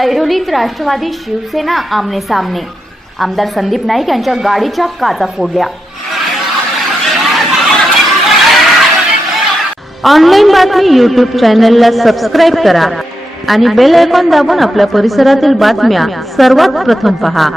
ऐरोलीत राष्ट्रवादी शिवसेना आमने सामने. आमदार संदीप नाईक यांच्या गाडीच्या काचा फोडल्या. ऑनलाईन बातमी यूट्यूब चॅनलला सबस्क्राईब करा आणि बेल आयकॉन दाबून आपल्या परिसरातील बातम्या सर्वात प्रथम पहा.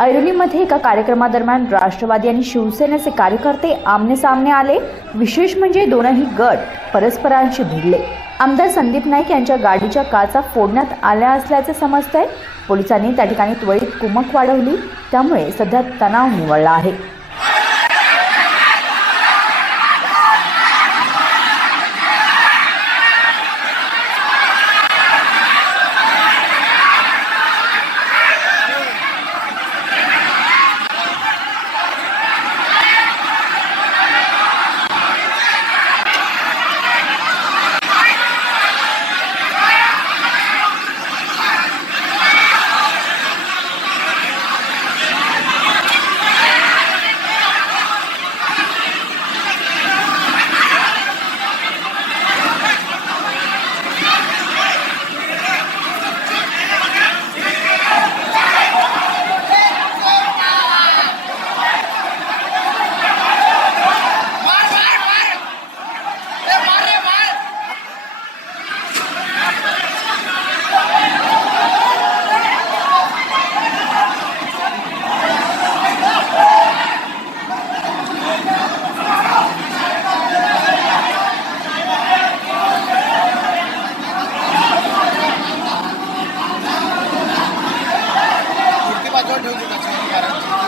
ऐरोलीमध्ये एका कार्यक्रमादरम्यान राष्ट्रवादी आणि शिवसेनेचे कार्यकर्ते आमने सामने आले. विशेष म्हणजे दोनही गट परस्परांशी भिडले. आमदार संदीप नाईक यांच्या गाडीच्या काचा फोडण्यात आल्या असल्याचे समजतंय. पोलिसांनी त्या ठिकाणी त्वरित कुमक वाढवली. त्यामुळे सध्या तणाव निवळला आहे. Yeah.